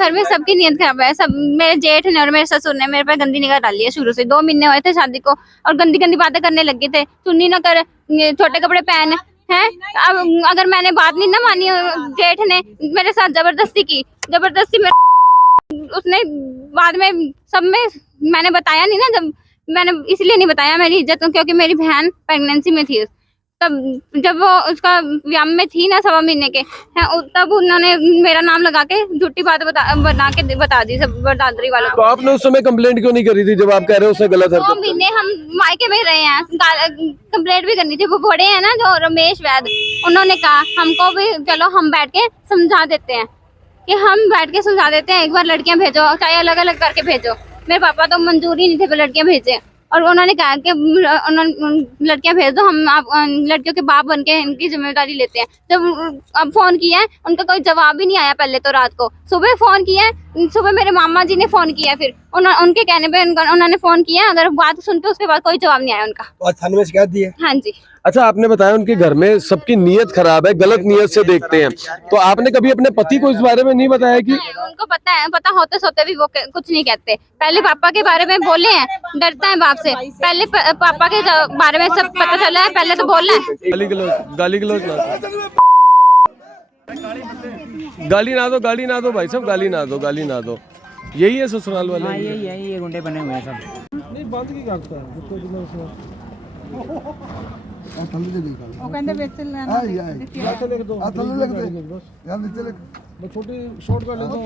घर में सबकी नीयत खराब है। सब मेरे जेठ ने और मेरे ससुर ने मेरे पे गंदी निगाह डाली है शुरू से। 2 महीने हुए थे शादी को और गंदी गंदी बातें करने लगे थे। चुन्नी ना कर, छोटे कपड़े पहन हैं। अब अगर मैंने बात नहीं ना मानी, जेठ ने मेरे साथ जबरदस्ती की, जबरदस्ती उसने बाद में सब में मैंने बताया नहीं ना, जब मैंने इसलिए नहीं बताया मेरी इज्जत, क्योंकि मेरी बहन प्रेगनेंसी में थी तब, जब वो उसका व्याम में थी ना 1.25 महीने के है, तब उन्होंने मेरा नाम लगा के झूठी बात बना के बता दी सब बर्दाश्तरी वालों तो को। आपने उस समय कंप्लेंट क्यों नहीं करी थी जब आप कह रहे हो उसने गलत 2 हरकत? महीने हम मायके में रहे हैं, कंप्लेंट भी करनी थी। वो बड़े हैं ना जो रमेश वैद, उन्होंने कहा हमको भी चलो हम बैठ के समझा देते हैं, कि हम बैठ के समझा देते हैं, एक बार लड़कियां भेजो, चाहे अलग अलग करके भेजो। मेरे पापा तो मंजूरी नहीं थे लड़कियां भेजे, और उन्होंने कहा कि लड़कियां भेज दो, हम आप लड़कियों के बाप बन के इनकी जिम्मेदारी लेते हैं। जब अब फोन किया है, उनका कोई जवाब ही नहीं आया। पहले तो रात को, सुबह फोन किया है, सुबह मेरे मामा जी ने फोन किया, फिर उनके कहने पे उन्होंने फोन किया, अगर बात सुन के उसके बाद कोई जवाब नहीं आया उनका। और थाने में शिकायत दी है? हाँ जी। अच्छा, आपने बताया उनके घर में सबकी नीयत खराब है, गलत नीयत से देखते हैं, तो आपने कभी अपने पति को इस बारे में नहीं बताया कि? उनको पता है, पता होते सोते भी वो कुछ नहीं कहते। पहले पापा के बारे में बोले हैं, डरता है बाप से। पहले पापा के बारे में सब पता चला है, पहले तो बोला है। गाली गलौज ना दो, गाली ना दो भाई साहब, गाली ना दो, गाली ना दो। यही है ससुराल वाले? यही ये गुंडे बने हुए हैं सब। नहीं, बंद की करता है ਉਹ ਕਹਿੰਦੇ ਵਿੱਚ ਲੈਣਾ लिख दो, ਯਾਰ ਨੀਚੇ ਲਿਖ छोटी शॉर्ट कर लेता हूँ।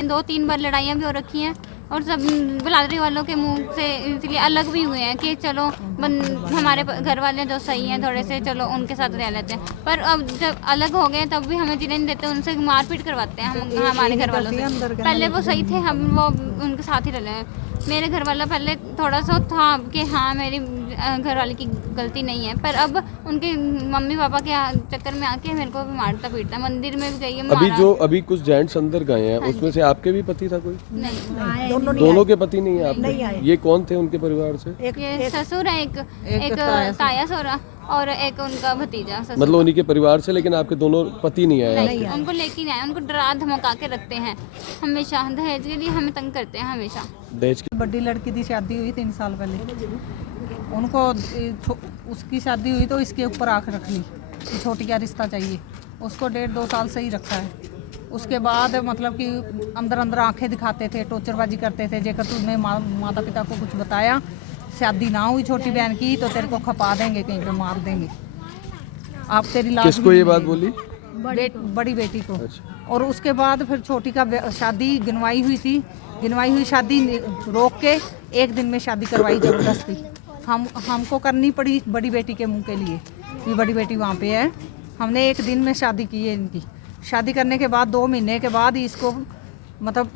इन 2-3 बार लड़ाइयाँ भी हो रखी हैं, और सब बिलादरी वालों के मुंह से इसलिए अलग भी हुए हैं कि चलो हमारे घर वाले जो सही हैं थोड़े से, चलो उनके साथ रह लेते हैं। पर अब जब अलग हो गए तब भी हमें जीने नहीं देते, उनसे मारपीट करवाते हैं हम हमारे घर वालों से। पहले वो सही थे, हम वो उनके साथ ही रहे हैं। मेरे घर वाला पहले थोड़ा सा था कि हाँ मेरी घर वाले की गलती नहीं है, पर अब उनके मम्मी पापा के चक्कर में आके मेरे को भी मारता पीटता। मंदिर में भी गई है। अभी कुछ जेंट्स अंदर गए हैं, उसमें से आपके भी पति था कोई? नहीं, दोनों के पति नहीं है आपके? ये कौन थे उनके परिवार से? ये ससुर है, एक ताया सौरा और एक उनका भतीजा। मतलब उन्हीं के परिवार से, लेकिन आपके दोनों पति नहीं आए? नहीं, उनको लेके नहीं आए, उनको डरा धमका के रखते हैं हमेशा, दहेज के लिए हमें तंग करते हैं हमेशा। दहेज की बड़ी लड़की की शादी हुई 3 साल पहले, उनको उसकी शादी हुई तो इसके ऊपर आंख रख ली, छोटी का रिश्ता चाहिए। उसको 1.5-2 साल से ही रखा है। उसके बाद मतलब कि अंदर अंदर आंखें दिखाते थे, टोचरबाजी करते थे, जेकर तुमने माता पिता को कुछ बताया, शादी ना हुई छोटी बहन की, तो तेरे को खपा देंगे, कहीं पे मार देंगे। आप तेरी लाश किसको ये बात बोली? बड़ी बेटी को। अच्छा। और उसके बाद फिर छोटी का शादी गिनवाई हुई थी, गिनवाई हुई शादी रोक के 1 दिन में शादी करवाई जबरदस्ती। हमको करनी पड़ी बड़ी बेटी के मुंह के लिए, ये बड़ी बेटी वहाँ पे है। हमने 1 दिन में शादी की है इनकी। शादी करने के बाद 2 महीने के बाद ही इसको मतलब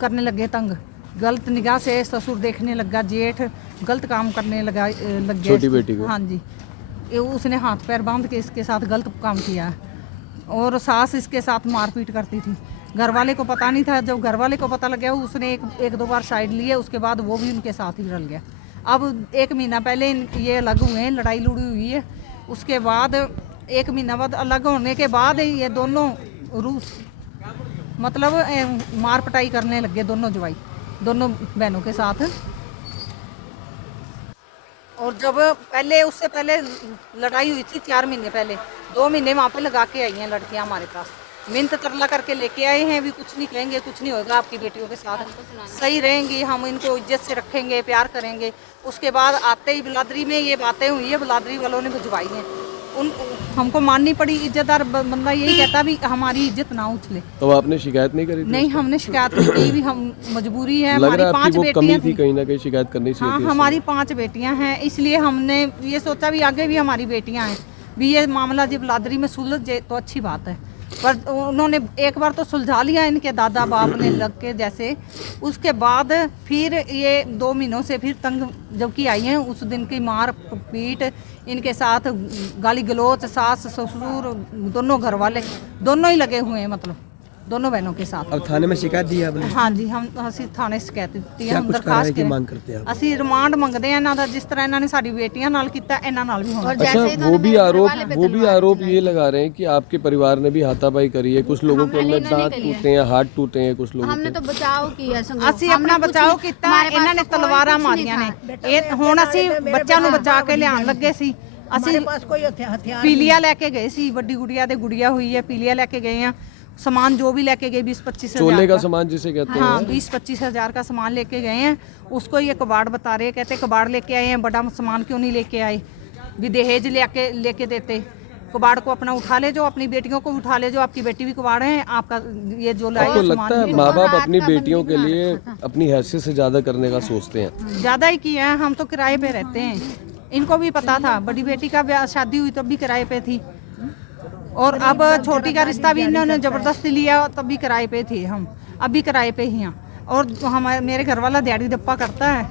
करने लगे तंग, गलत निगाह से ससुर देखने लगा, जेठ गलत काम करने लग गया छोटी बेटी को। हाँ जी, उसने हाथ पैर बांध के इसके साथ गलत काम किया है। और सास इसके साथ मारपीट करती थी। घर वाले को पता नहीं था, जब घर वाले को पता लग गया उसने एक 2 बार साइड लिए, उसके बाद वो भी उनके साथ ही रल गया। अब 1 महीना पहले ये अलग हुए हैं, लड़ाई लुड़ी हुई है। उसके बाद 1 महीना बाद अलग होने के बाद ये दोनों रूस मतलब मार पटाई करने लगे, दोनों जवाई दोनों बहनों के साथ। और जब पहले उससे पहले लड़ाई हुई थी 4 महीने पहले, 2 महीने वहाँ पे लगा के आई हैं लड़कियाँ हमारे पास, मिन्नत तरला करके लेके आए हैं, भी कुछ नहीं कहेंगे, कुछ नहीं होगा आपकी बेटियों के साथ, सही रहेंगी, हम इनको इज्जत से रखेंगे, प्यार करेंगे। उसके बाद आते ही बिलादरी में ये बातें हुई है, बिलादरी वालों ने भिजवाई हैं। हमको माननी पड़ी। इज्जतदार बंदा यही कहता भी हमारी इज्जत ना उछले। तो आपने शिकायत नहीं करी थी? नहीं, हमने शिकायत नहीं की, भी हम मजबूरी है। लग रहा है हमारी 5 बेटियां थी, कहीं ना कहीं शिकायत करनी चाहिए। हाँ, हमारी 5 बेटियां हैं, इसलिए हमने ये सोचा भी आगे भी हमारी बेटियां हैं, भी ये मामला जब बिलादरी में सुलझ जाए तो अच्छी बात है। पर उन्होंने एक बार तो सुलझा लिया इनके दादा बाप ने लग के जैसे। उसके बाद फिर ये 2 महीनों से फिर तंग जबकि आई हैं, उस दिन की मार पीट इनके साथ, गाली गलोच, सास ससुर दोनों घर वाले दोनों ही लगे हुए हैं। मतलब दोनों बहनों के साथ। अब थाने में शिकायत दी है आपने? हाँ जी, हम ਅਸੀਂ ਥਾਣੇ ਸ਼ਿਕਾਇਤ ਦਿੱਤੀ ਹੈ। क्या हम कुछ दरखास्त कार्रवाई की मांग करते हैं आप? ਅਸੀਂ ਰਿਮਾਂਡ ਮੰਗਦੇ ਆ ਇਹਨਾਂ ਦਾ, ਜਿਸ ਤਰ੍ਹਾਂ ਇਹਨਾਂ ਨੇ ਸਾਡੀ ਬੇਟੀਆਂ ਨਾਲ ਕੀਤਾ ਇਹਨਾਂ ਨਾਲ ਵੀ ਹੋਣਾ। अच्छा, वो भी आरोप ये लगा रहे हैं कि आपके परिवार ने भी हाथापाई करी है, कुछ लोगों के अंदर दांत टूटे हैं, हाथ टूटे हैं, कुछ लोगों हमने के। तो बचाव किया संगो। ਅਸੀਂ ਆਪਣਾ ਬਚਾਓ ਕੀਤਾ, ਇਹਨਾਂ ਨੇ ਤਲਵਾਰਾਂ ਮਾਰੀਆਂ ਨੇ। ਇਹ ਹੁਣ ਅਸੀਂ ਬੱਚਿਆਂ ਨੂੰ ਬਚਾ ਕੇ ਲਿਆਉਣ ਲੱਗੇ ਸੀ। ਅਸੀਂ ਪੀਲੀਆ ਲੈ ਕੇ ਗਏ ਸੀ, ਵੱਡੀ ਗੁੜੀਆ ਦੇ ਗੁੜੀਆ ਹੋਈ ਹੈ, ਪੀਲੀਆ ਲੈ ਕੇ गए हैं। सामान जो भी लेके गए 20-25 चोले हज़ार का सामान जिसे कहते हाँ, हैं। 20-25 हज़ार का सामान लेके गए हैं। उसको ये कबाड़ बता रहे, कहते कबाड़ लेके आए हैं, बड़ा सामान क्यों नहीं लेके आए, भी दहेज लेके देते। कबाड़ को अपना उठा ले, जो अपनी बेटियों को उठा ले, जो आपकी बेटी भी कबाड़ है, आपका ये जो लाए आपको सामान लगता है माँ बाप अपनी बेटियों के लिए अपनी हैसियत से ज्यादा करने का सोचते हैं? ज़्यादा ही किया है। हम तो किराए पे रहते हैं, इनको भी पता था। बड़ी बेटी का ब्याह शादी हुई तब भी किराए पे थी, और अब छोटी का रिश्ता भी इन्होंने ज़बरदस्ती लिया, तब भी किराए पे थे हम, अब भी किराए पे ही हैं। और हमारे मेरे घर वाला दिहाड़ी दप्पा करता है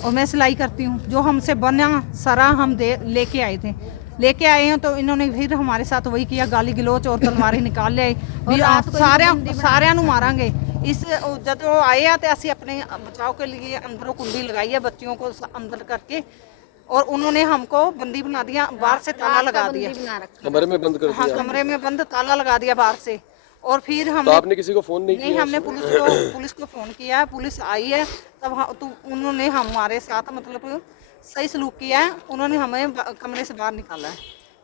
और मैं सिलाई करती हूँ। जो हमसे बना सारा हम लेके आए थे, लेके आए हैं, तो इन्होंने फिर हमारे साथ वही किया, गाली गलोच और तलवारें निकाल ले भी सारिਆਂ ਨੂੰ मारांगे। इस जब वो आए हैं तो ਅਸੀਂ अपने बचाव के लिए अंदरों कुंडी लगाई है, बच्चियों को अंदर करके, और उन्होंने हमको बंदी बना दिया, बाहर से ताला लगा दिया, कमरे में बंद कर हाँ दिया। कमरे में बंद ताला लगा दिया बाहर से। और फिर हम तो आपने किसी को फोन नहीं नहीं, किया? हमने पुलिस को फोन किया, पुलिस आई है, तब तो उन्होंने हमारे साथ मतलब सही सलूक किया है। उन्होंने हमें कमरे से बाहर निकाला है,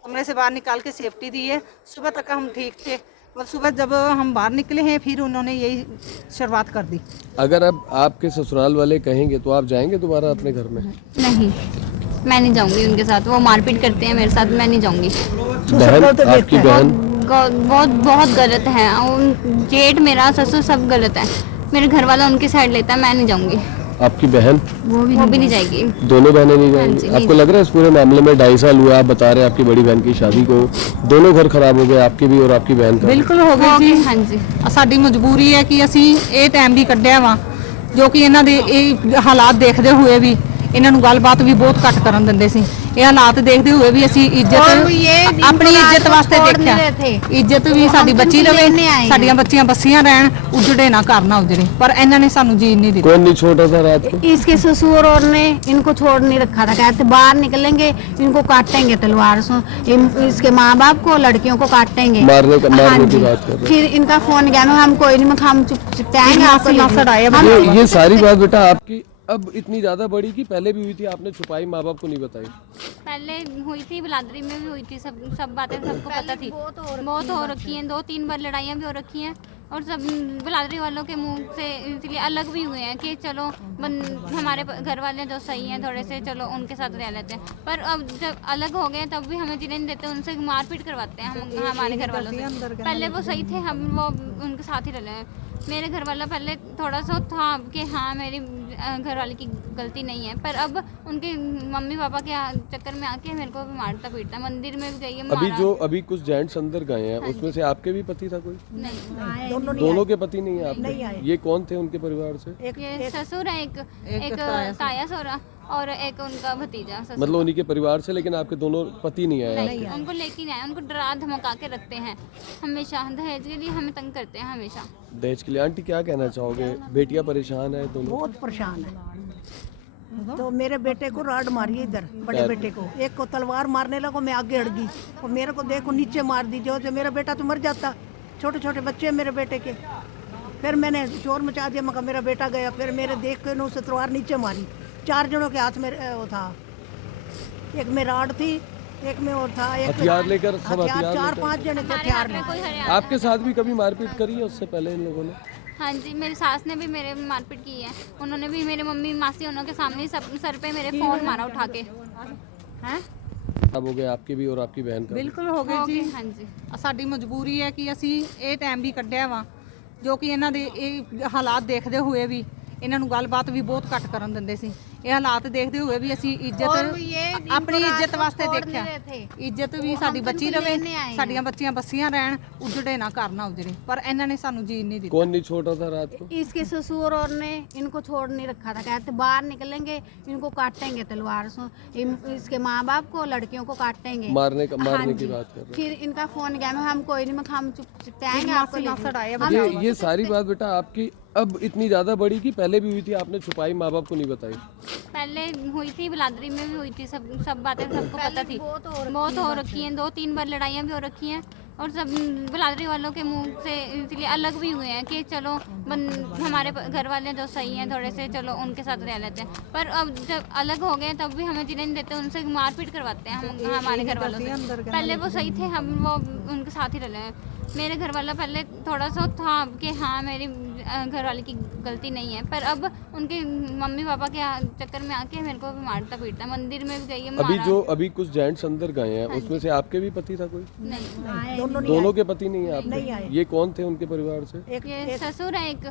कमरे से बाहर निकाल के सेफ्टी दी है। सुबह तक हम ठीक थे, और सुबह जब हम बाहर निकले हैं फिर उन्होंने यही शुरुआत कर दी। अगर अब आपके ससुराल वाले कहेंगे तो आप जाएंगे दोबारा अपने घर में? नहीं, मैं नहीं जाऊंगी उनके साथ। वो मारपीट करते हैं मेरे साथ, मैं नहीं जाऊंगी। बहन, आपकी बहन बहुत बहुत गलत है। जेठ मेरा ससुर सब गलत है। मेरे घर वाला उनकी साइड लेता है, मैं नहीं जाऊंगी। आपकी बहन वो भी नहीं जाएगी। दोनों बहनें नहीं जाएंगी? नहीं आपको लग रहा है इस पूरे मामले में 2.5 साल हुआ, आप बता रहे हैं आपकी बड़ी बहन की शादी को, दोनों घर खराब हो गए, आपके भी और आपकी बहन का। ਬਿਲਕੁਲ ਹੋ ਗਈ ਜੀ। हाँ जी, ਸਾਡੀ ਮਜਬੂਰੀ ਹੈ ਕਿ ਅਸੀਂ ਇਹ ਟਾਈਮ ਵੀ ਕੱਢਿਆ ਵਾ, ਜੋ ਕਿ ਇਹਨਾਂ ਦੇ ਇਹ ਹਾਲਾਤ ਦੇਖਦੇ ਹੋਏ ਵੀ ਇਹਨਾਂ ਨੂੰ ਗੱਲਬਾਤ ਵੀ ਬਹੁਤ ਘੱਟ ਕਰਨ ਦਿੰਦੇ ਸੀ। ਇਹ ਹਾਲਾਤ ਦੇਖਦੇ ਹੋਏ ਵੀ ਅਸੀਂ ਇੱਜ਼ਤ ਆਪਣੀ ਇੱਜ਼ਤ ਵਾਸਤੇ ਦੇਖਿਆ, ਇੱਜ਼ਤ ਵੀ ਸਾਡੀ ਬਚੀ ਰਵੇ, ਸਾਡੀਆਂ ਬੱਚੀਆਂ ਬੱਸੀਆਂ ਰਹਿਣ, ਉਜੜੇ ਨਾ ਘਰ ਨਾ ਉਜੜੇ, ਪਰ ਇਹਨਾਂ ਨੇ ਸਾਨੂੰ ਜੀਣ ਨਹੀਂ ਦਿੱਤਾ। कौन नहीं छोटा था रात को? इसके ससुर और ने इनको छोड़ नहीं रखा था, कहते बाहर निकलेंगे इनको काटेंगे तलवार से, इसके माँ बाप को लड़कियों को काटेंगे। मारने हाँ की जी। बात कर रहे फिर इनका फोन गया, हम कोई नहीं, हम चुप आएंगे आपको हैं। ये सारी बात बेटा आपकी अब इतनी ज्यादा बढ़ी कि पहले भी हुई थी, आपने छुपाई, माँ बाप को नहीं बताई? पहले हुई थी, बिलादरी में भी हुई थी, सब बातें सबको पता थी। बहुत हो रखी हैं, 2-3 बार लड़ाइयाँ भी हो रखी हैं, और सब बिलादरी वालों के मुंह से इसलिए अलग भी हुए हैं कि चलो हमारे घर वाले जो सही हैं थोड़े से, चलो उनके साथ रह लेते हैं। पर अब जब अलग हो गए तब भी हमें जीने नहीं देते, उनसे मारपीट करवाते हैं हम हमारे घर वालों से। पहले वो सही थे, हम वो उनके साथ ही रहे हैं। मेरे घर वाला पहले थोड़ा सा था कि हाँ मेरी घर वाले की गलती नहीं है, पर अब उनके मम्मी पापा के चक्कर में आके मेरे को भी मारता पीटता है। मंदिर में भी गई है, अभी कुछ जेंट्स अंदर गए हैं, उसमें से आपके भी पति था कोई? नहीं, दोनों के पति नहीं है आपके? ये कौन थे उनके परिवार से? ये ससुर है, एक ताया ससुर और एक उनका भतीजा ससुर। मतलब उन्हीं के परिवार से, लेकिन आपके दोनों पति नहीं आए? नहीं, उनको लेके नहीं आए, उनको डरा धमका के रखते हैं हमेशा, दहेज के लिए हमें तंग करते हैं हमेशा। दहेज के लिए आंटी क्या कहना चाहोगे? बेटियां परेशान है दोनों? बहुत परेशान है। तो मेरे बेटे को राड मारी है इधर, बड़े बेटे को, एक को तलवार मारने लगा, मैं आगे हट गई, और मेरे को देखो नीचे मार दी, जो मेरा बेटा तो मर जाता, छोटे छोटे बच्चे हैं मेरे बेटे के। फिर मैंने शोर मचा दिया, मगर मेरा बेटा गया, फिर मेरे देख के उसे तलवार नीचे मारी। 4 जनों के हाथ में वो था, एक में राड थी, एक में और था, एक हथियार लेकर, सब हथियार 4-5 जने थे हथियार में। आपके साथ भी कभी मारपीट करी है उससे पहले इन लोगों ने? हाँ जी, मेरी सास ने भी मेरे मारपीट की है। उन्होंने भी मेरे मम्मी मासी उन्होंने के सामने सर पे मेरे फोन मारा उठा के। हैं? अब हो गए आपकी भी और आपकी बहन का? ਬਿਲਕੁਲ ਹੋ ਗਈ ਜੀ। हाँ जी, ਸਾਡੀ ਮਜਬੂਰੀ ਹੈ ਕਿ ਅਸੀਂ ਇਹ ਟਾਈਮ ਵੀ ਕੱਢਿਆ ਵਾ, ਜੋ ਕਿ ਇਹਨਾਂ ਦੇ ਇਹ ਹਾਲਾਤ ਦੇਖਦੇ ਹੋਏ ਵੀ ਇਹਨਾਂ ਨੂੰ ਗੱਲਬਾਤ ਵੀ ਬਹੁਤ ਘੱਟ ਕਰਨ ਦਿੰਦੇ ਸੀ। ਇਹ ਹਾਲਾਤ ਦੇਖਦੇ ਹੋਏ ਵੀ ਅਸੀਂ ਇੱਜ਼ਤ ਆਪਣੀ ਇੱਜ਼ਤ ਵਾਸਤੇ ਦੇਖਿਆ ਇੱਜ਼ਤ ਵੀ ਸਾਡੀ ਬਚੀ ਰਵੇ ਸਾਡੀਆਂ ਬੱਚੀਆਂ ਬੱਸੀਆਂ ਰਹਿਣ ਉਜੜੇ ਨਾ ਘਰ ਨਾ ਉਜੜੇ ਪਰ ਇਹਨਾਂ ਨੇ ਸਾਨੂੰ ਜੀਣ ਨਹੀਂ ਦਿੱਤਾ कौन नहीं छोड़ा था रात को? इसके ससुर और ने इनको छोड़ नहीं रखा था, कहते बाहर निकलेंगे इनको काटेंगे तलवार से, इसके माँ बाप को लड़कियों को काटेंगे। मारने की हाँ बात जी। कर रहे फिर इनका फोन गया मैं हम कोई नहीं हम चुप आएंगे आपको मासड़ आए, लेके। हैं। ये सारी बात बेटा आपकी अब इतनी ज्यादा बड़ी कि पहले भी हुई थी, आपने छुपाई, माँ बाप को नहीं बताई? पहले हुई थी, बिलादरी में भी हुई थी, सब बातें सबको पता थी। बहुत हो रखी हैं, 2-3 बार लड़ाइयाँ भी हो रखी हैं और सब बिलादरी वालों के मुंह से इसलिए अलग भी हुए हैं कि चलो हमारे घर वाले जो सही हैं थोड़े से, चलो उनके साथ रह लेते हैं। पर अब जब अलग हो गए तब भी हमें जीने नहीं देते, उनसे मारपीट करवाते हैं हम हमारे घर वालों से। पहले वो सही थे, हम वो उनके साथ ही रहे हैं। मेरे घर वाला पहले थोड़ा सा था कि हाँ मेरी घर वाले की गलती नहीं है, पर अब उनके मम्मी पापा के चक्कर में आके मेरे को भी मारता पीटता, मंदिर में भी गई है मारा। अभी कुछ जेंट्स अंदर गए हैं उसमें से आपके भी पति था कोई? नहीं, दोनों के पति नहीं है आपके? ये कौन थे उनके परिवार से? ये ससुर है एक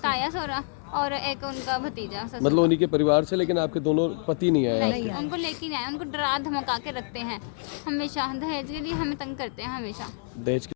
ताया ससुर और एक उनका भतीजा ससुर। मतलब उन्हीं के परिवार से, लेकिन आपके दोनों पति नहीं आए? नहीं, उनको लेके नहीं आए, उनको डरा धमका के रखते हैं हमेशा, दहेज के लिए हमें तंग करते हैं हमेशा। दहेज